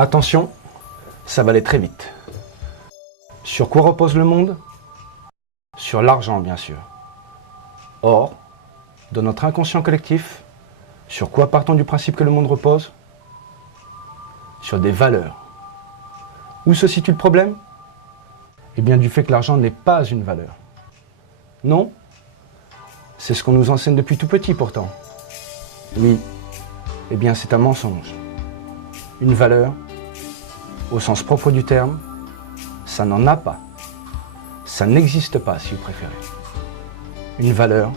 Attention, ça va aller très vite. Sur quoi repose le monde? Sur l'argent, bien sûr. Or, dans notre inconscient collectif, sur quoi partons du principe que le monde repose? Sur des valeurs. Où se situe le problème? Eh bien, du fait que l'argent n'est pas une valeur. Non? C'est ce qu'on nous enseigne depuis tout petit pourtant. Oui, eh bien c'est un mensonge. Une valeur, au sens propre du terme, ça n'en a pas. Ça n'existe pas, si vous préférez. Une valeur,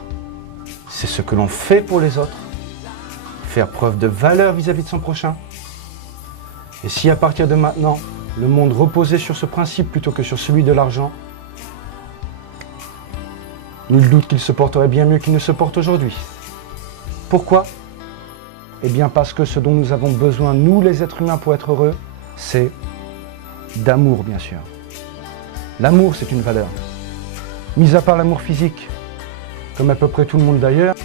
c'est ce que l'on fait pour les autres, faire preuve de valeur vis-à-vis de son prochain. Et si à partir de maintenant, le monde reposait sur ce principe plutôt que sur celui de l'argent, nul doute qu'il se porterait bien mieux qu'il ne se porte aujourd'hui. Pourquoi? Eh bien parce que ce dont nous avons besoin, nous les êtres humains, pour être heureux, c'est d'amour, bien sûr. L'amour, c'est une valeur. Mis à part l'amour physique, comme à peu près tout le monde d'ailleurs,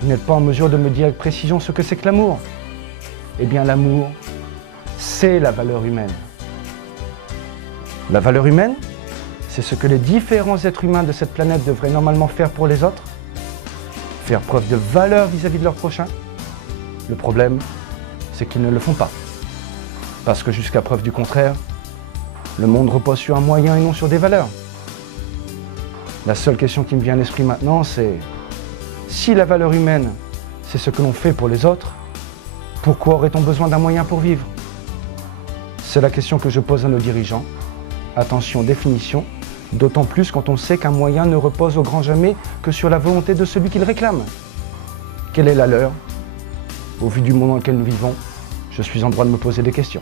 vous n'êtes pas en mesure de me dire avec précision ce que c'est que l'amour. Eh bien l'amour, c'est la valeur humaine. La valeur humaine, c'est ce que les différents êtres humains de cette planète devraient normalement faire pour les autres, faire preuve de valeur vis-à-vis de leur prochain. Le problème, c'est qu'ils ne le font pas. Parce que jusqu'à preuve du contraire, le monde repose sur un moyen et non sur des valeurs. La seule question qui me vient à l'esprit maintenant, c'est si la valeur humaine, c'est ce que l'on fait pour les autres, pourquoi aurait-on besoin d'un moyen pour vivre? C'est la question que je pose à nos dirigeants. Attention, définition, d'autant plus quand on sait qu'un moyen ne repose au grand jamais que sur la volonté de celui qui le réclame. Quelle est la leur? Au vu du monde dans lequel nous vivons, je suis en droit de me poser des questions.